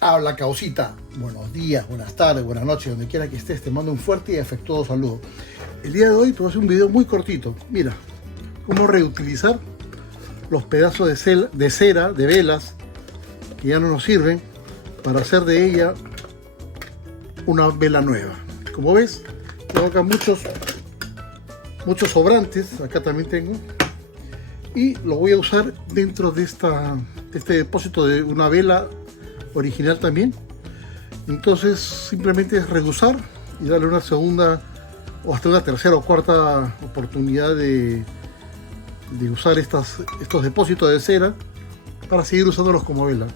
Habla Causita. Buenos días, buenas tardes, buenas noches, donde quiera que estés, te mando un fuerte y afectuoso saludo. El día de hoy te voy a hacer un video muy cortito. Mira, cómo reutilizar los pedazos de cera, de velas, que ya no nos sirven, para hacer de ella una vela nueva. Como ves, tengo acá muchos sobrantes, acá también tengo, y lo voy a usar dentro de este depósito de una vela original también. Entonces simplemente es reusar y darle una segunda o hasta una tercera o cuarta oportunidad de usar estos depósitos de cera para seguir usándolos como vela.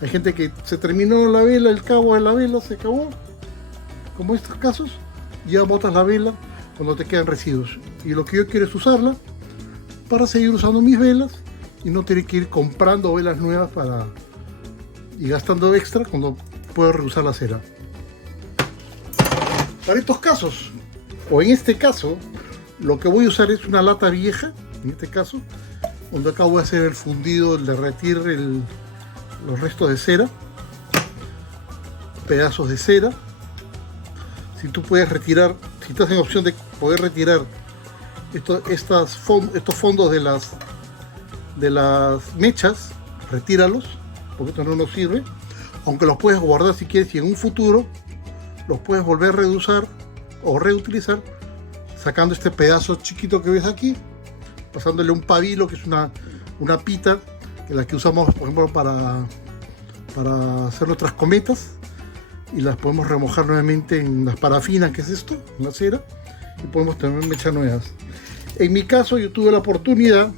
Hay gente que se terminó la vela, el cabo de la vela se acabó, como estos casos, ya botas la vela cuando te quedan residuos, y lo que yo quiero es usarla para seguir usando mis velas y no tener que ir comprando velas nuevas y gastando extra cuando puedo reusar la cera. Para estos casos, o en este caso, lo que voy a usar es una lata vieja, en este caso, donde acá voy a hacer el fundido, el derretir los restos de cera, pedazos de cera. Si tú puedes retirar, si estás en opción de poder retirar estos fondos de las mechas, retíralos, porque esto no nos sirve, aunque los puedes guardar si quieres, y en un futuro los puedes volver a reusar o reutilizar, sacando este pedazo chiquito que ves aquí, pasándole un pabilo, que es una pita, que la que usamos por ejemplo para hacer nuestras cometas, y las podemos remojar nuevamente en las parafinas, que es esto, en la cera, y podemos tener mechas nuevas. En mi caso, yo tuve la oportunidad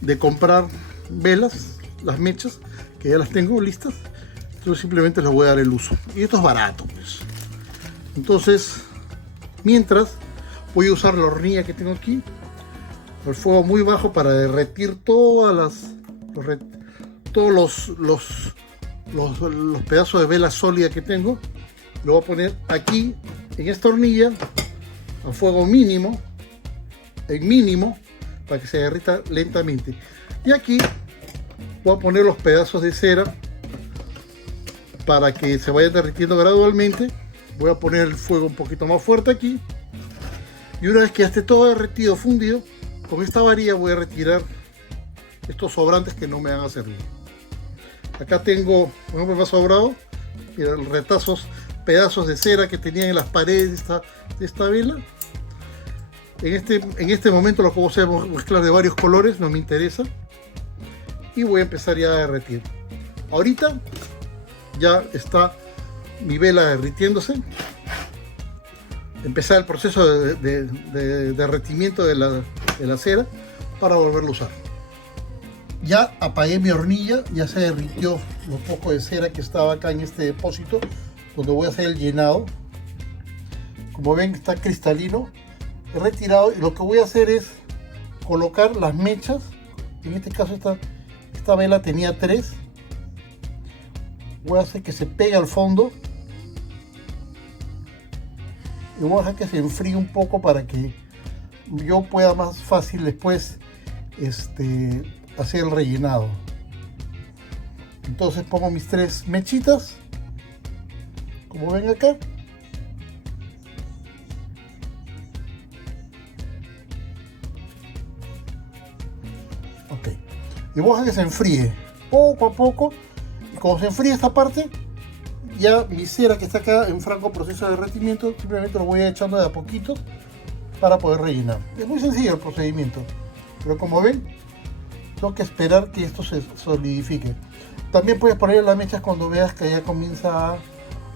de comprar velas, las mechas, que ya las tengo listas, entonces simplemente les voy a dar el uso, y esto es barato, pues. Entonces, mientras, voy a usar la hornilla que tengo aquí, el fuego muy bajo, para derretir todos los pedazos de vela sólida que tengo. Lo voy a poner aquí en esta hornilla a fuego mínimo, para que se derrita lentamente. Y aquí voy a poner los pedazos de cera para que se vayan derritiendo gradualmente. Voy a poner el fuego un poquito más fuerte aquí, y una vez que ya esté todo derretido, fundido, con esta varilla voy a retirar estos sobrantes que no me van a servir. Acá tengo, por ejemplo, me ha sobrado, mira, pedazos de cera que tenía en las paredes de esta vela. En este momento lo puedo hacer mezclar de varios colores, no me interesa, y voy a empezar ya a derretir. Ahorita ya está mi vela derritiéndose. Empezar el proceso de derretimiento de la cera para volverlo a usar. Ya apagué mi hornilla, ya se derritió lo poco de cera que estaba acá en este depósito donde voy a hacer el llenado. Como ven, está cristalino. He retirado, y lo que voy a hacer es colocar las mechas. En este caso esta vela tenía 3. Voy a hacer que se pegue al fondo y voy a dejar que se enfríe un poco para que yo pueda más fácil después hacer el rellenado. Entonces pongo mis 3 mechitas, como ven acá. Ok, y voy a dejar que se enfríe poco a poco, y cuando se enfríe esta parte, ya mi cera que está acá en franco proceso de derretimiento, simplemente lo voy echando de a poquito para poder rellenar. Es muy sencillo el procedimiento, pero como ven, tengo que esperar que esto se solidifique. También puedes poner las mechas cuando veas que ya comienza a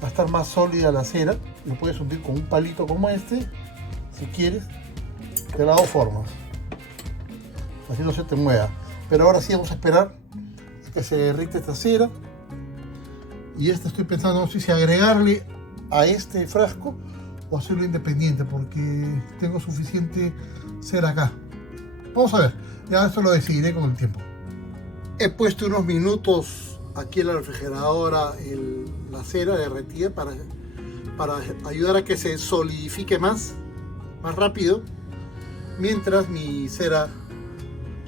estar más sólida la cera. Lo puedes hundir con un palito como este, si quieres, de las dos formas, así no se te mueva. Pero ahora sí vamos a esperar a que se derrite esta cera. Y estoy pensando, no sé si agregarle a este frasco o hacerlo independiente, porque tengo suficiente cera acá. Vamos a ver, ya esto lo decidiré con el tiempo. He puesto unos minutos aquí en la refrigeradora la cera derretida para ayudar a que se solidifique más rápido, mientras mi cera,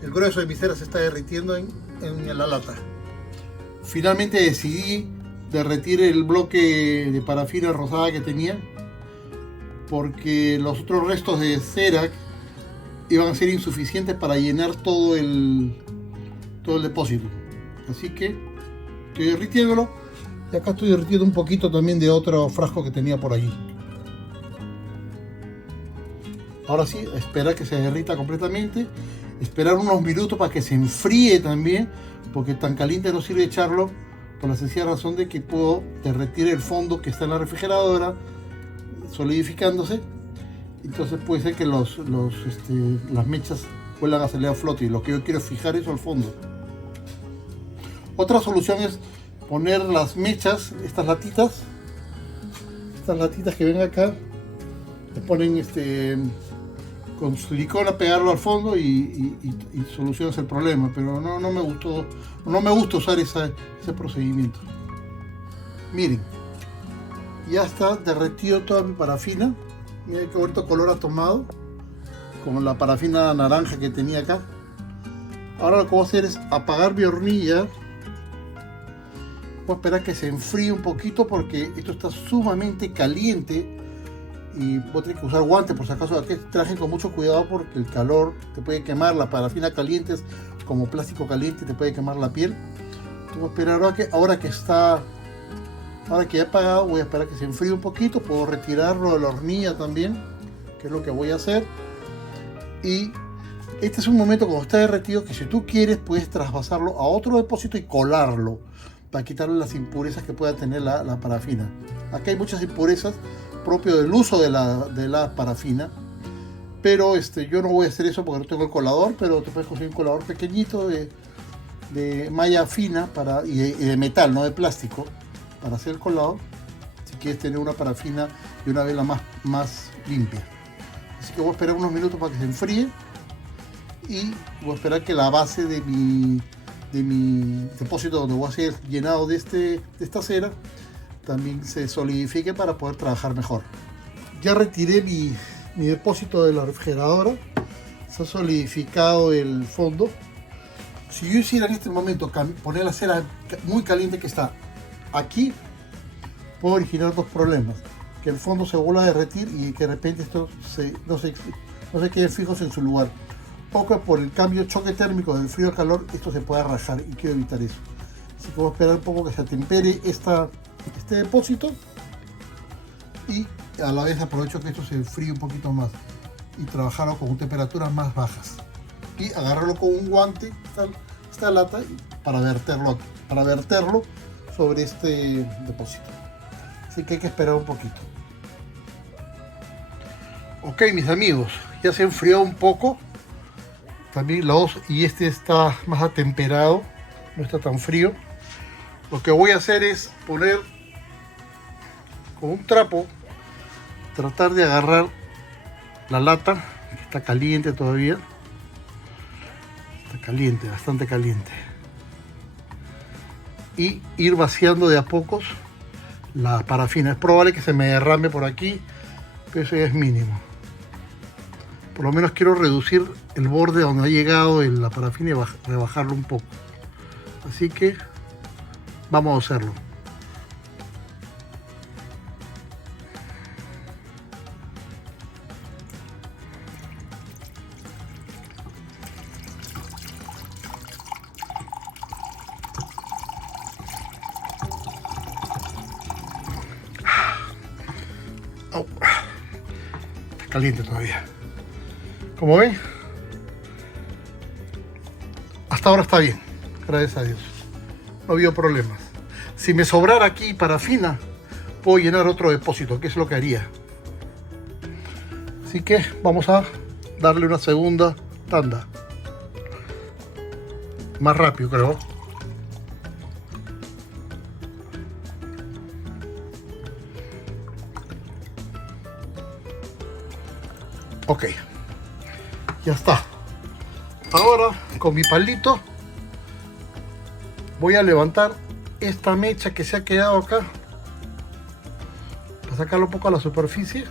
el grueso de mi cera se está derritiendo en la lata. Finalmente decidí derretir el bloque de parafina rosada que tenía, porque los otros restos de cera iban a ser insuficientes para llenar todo el depósito. Así que estoy derritiéndolo, y acá estoy derritiendo un poquito también de otro frasco que tenía por allí. Ahora sí, esperar que se derrita completamente, esperar unos minutos para que se enfríe también, porque tan caliente no sirve echarlo, por la sencilla razón de que puedo derretir el fondo que está en la refrigeradora, solidificándose. Entonces puede ser que las mechas vuelvan a salir a flote, y lo que yo quiero es fijar eso al fondo. Otra solución es poner las mechas, estas latitas que ven acá, le ponen con silicona, pegarlo al fondo y solucionas el problema, pero no me gusta usar ese procedimiento. Miren, ya está derretido toda mi parafina. Miren qué bonito color ha tomado, como la parafina naranja que tenía acá. Ahora lo que voy a hacer es apagar mi hornilla. Voy a esperar que se enfríe un poquito, porque esto está sumamente caliente y voy a tener que usar guantes por si acaso. Aquí traje con mucho cuidado, porque el calor te puede quemar. La parafina caliente es como plástico caliente, te puede quemar la piel. Entonces voy a esperar ahora que ya he apagado, voy a esperar que se enfríe un poquito. Puedo retirarlo de la hornilla también, que es lo que voy a hacer. Y este es un momento, cuando está derretido, que si tú quieres puedes trasvasarlo a otro depósito y colarlo para quitarle las impurezas que pueda tener la parafina. Acá hay muchas impurezas propio del uso de la parafina, pero yo no voy a hacer eso porque no tengo el colador, pero te puedes conseguir un colador pequeñito de malla fina y de metal, no de plástico, para hacer el colado, si quieres tener una parafina y una vela más limpia. Así que voy a esperar unos minutos para que se enfríe, y voy a esperar que la base de mi depósito, donde voy a hacer llenado de esta cera, también se solidifique para poder trabajar mejor. Ya retiré mi depósito de la refrigeradora, se ha solidificado el fondo. Si yo hiciera en este momento poner la cera muy caliente que está aquí, puedo originar dos problemas: que el fondo se vuelva a derretir y que de repente esto no se quede fijos en su lugar, o que por el cambio choque térmico del frío al calor esto se pueda rajar, y quiero evitar eso. Así que voy a esperar un poco que se atempere este depósito, y a la vez aprovecho que esto se enfríe un poquito más y trabajarlo con temperaturas más bajas, y agarrarlo con un guante, esta lata, para verterlo sobre este depósito. Así que hay que esperar un poquito. Ok, mis amigos, ya se enfrió un poco también y este está más atemperado, no está tan frío. Lo que voy a hacer es poner con un trapo, tratar de agarrar la lata, que está caliente todavía, está caliente, bastante caliente, y ir vaciando de a pocos la parafina. Es probable que se me derrame por aquí, pero eso ya es mínimo. Por lo menos quiero reducir el borde donde ha llegado la parafina y rebajarlo un poco. Así que vamos a hacerlo. Oh, está caliente todavía. Como ven, hasta ahora está bien, gracias a Dios. No ha habido problemas. Si me sobrara aquí parafina, puedo llenar otro depósito, que es lo que haría. Así que vamos a darle una segunda tanda. Más rápido, creo. Ok, ya está. Ahora con mi palito voy a levantar esta mecha que se ha quedado acá, para sacarlo un poco a la superficie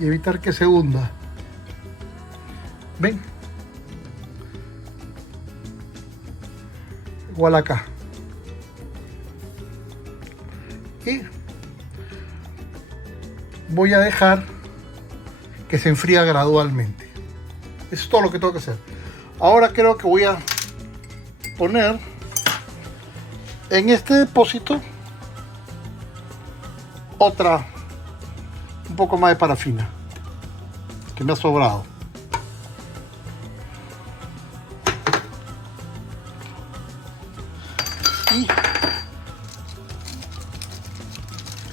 y evitar que se hunda. ¿Ven? Igual acá. y voy a dejar que se enfría gradualmente. Eso es todo lo que tengo que hacer. Ahora creo que voy a poner en este depósito un poco más de parafina que me ha sobrado.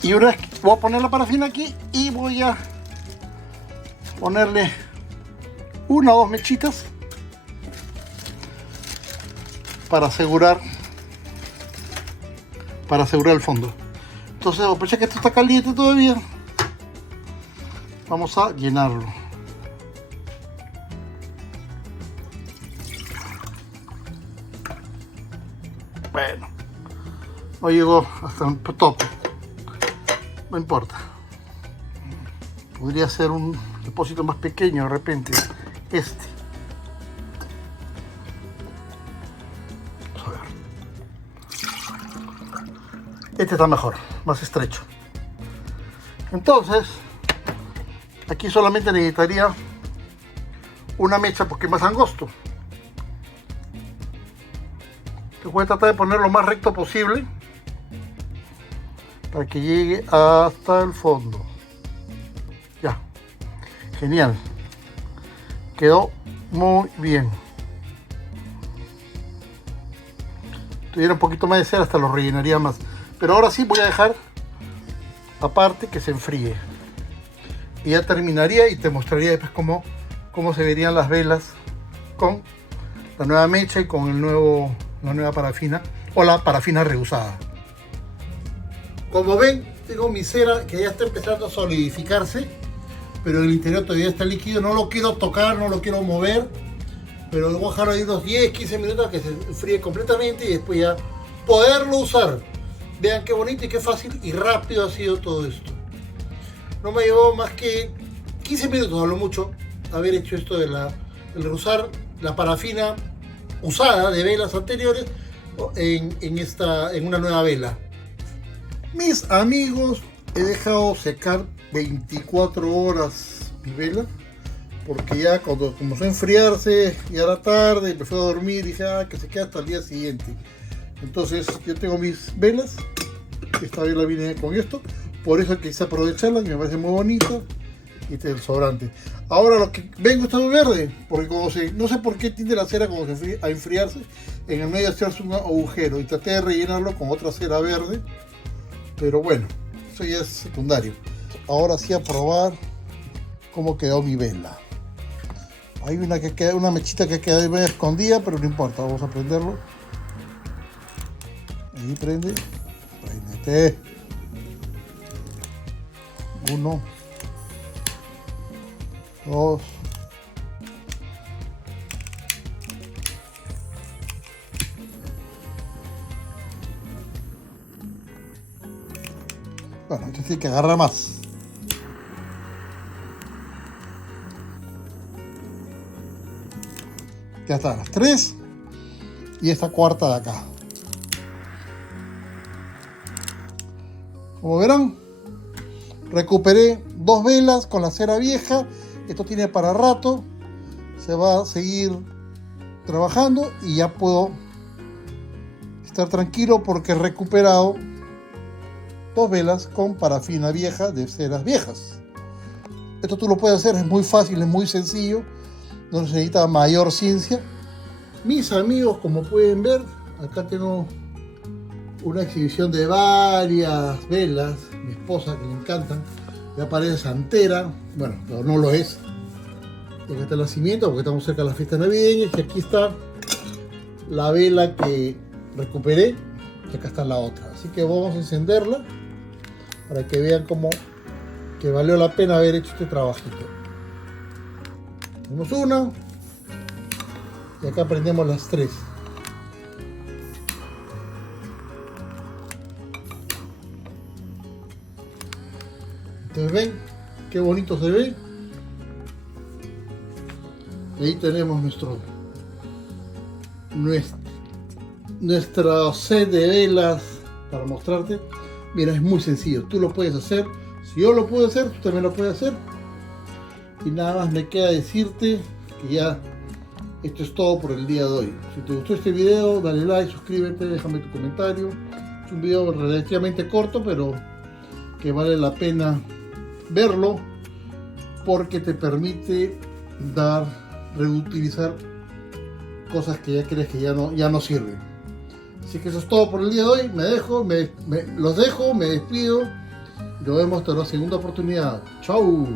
Y una vez voy a poner la parafina aquí y voy a ponerle una o dos mechitas para asegurar el fondo. Entonces, aprovecha que esto está caliente todavía, vamos a llenarlo. Bueno, no llegó hasta el tope, no importa. Podría ser un depósito más pequeño de repente, este. Vamos a ver. Este está mejor, más estrecho. Entonces, aquí solamente necesitaría una mecha porque es más angosto. Voy a tratar de ponerlo lo más recto posible para que llegue hasta el fondo. Ya, genial, quedó muy bien. Si tuviera un poquito más de cera hasta lo rellenaría más, pero ahora sí voy a dejar aparte que se enfríe y ya terminaría y te mostraría después cómo se verían las velas con la nueva mecha y con la nueva parafina o la parafina reusada. Como ven, tengo mi cera que ya está empezando a solidificarse, pero el interior todavía está líquido. No lo quiero tocar, no lo quiero mover, pero voy a dejarlo ahí unos 10-15 minutos a que se enfríe completamente y después ya poderlo usar. Vean qué bonito y qué fácil y rápido ha sido todo esto. No me llevó más que 15 minutos a lo mucho haber hecho esto de reusar la parafina usada de velas anteriores en una nueva vela. Mis amigos, he dejado secar 24 horas mi vela porque ya cuando comenzó a enfriarse ya era tarde, empezó a dormir y dije que se queda hasta el día siguiente. Entonces yo tengo mis velas, esta vela viene con esto, por eso quise aprovecharla, que me parece muy bonita. Y este es el sobrante. Ahora lo que vengo está muy verde, porque no sé por qué tiende la cera como a enfriarse, en el medio hacerse un agujero y traté de rellenarlo con otra cera verde, pero bueno, eso ya es secundario. Ahora sí a probar cómo quedó mi vela. Hay una mechita que queda ahí medio escondida, pero no importa, vamos a prenderlo. Ahí prende, préndete. 1, 2, bueno, esto tiene que agarrar más. Ya están las 3 y esta cuarta de acá. Como verán, recuperé 2 velas con la cera vieja. Esto tiene para rato, se va a seguir trabajando y ya puedo estar tranquilo porque he recuperado 2 velas con parafina vieja de ceras viejas. Esto tú lo puedes hacer, es muy fácil, es muy sencillo, no se necesita mayor ciencia. Mis amigos, como pueden ver, acá tengo una exhibición de varias velas, mi esposa que le encantan. Ya parece santera, bueno, pero no lo es. Y acá está el nacimiento porque estamos cerca de las fiestas navideñas. Y aquí está la vela que recuperé. Y acá está la otra. Así que vamos a encenderla para que vean cómo que valió la pena haber hecho este trabajito. Tenemos una y acá prendemos las 3. Entonces ven qué bonito se ve. Y ahí tenemos nuestra set de velas para mostrarte. Mira, es muy sencillo, tú lo puedes hacer. Si yo lo puedo hacer, tú también lo puedes hacer. Y nada más me queda decirte que ya esto es todo por el día de hoy. Si te gustó este video, dale like, suscríbete, déjame tu comentario. Es un video relativamente corto, pero que vale la pena verlo porque te permite reutilizar cosas que ya crees que ya no sirven. Así que eso es todo por el día de hoy. Los dejo, me despido. Nos vemos hasta la segunda oportunidad. Chau.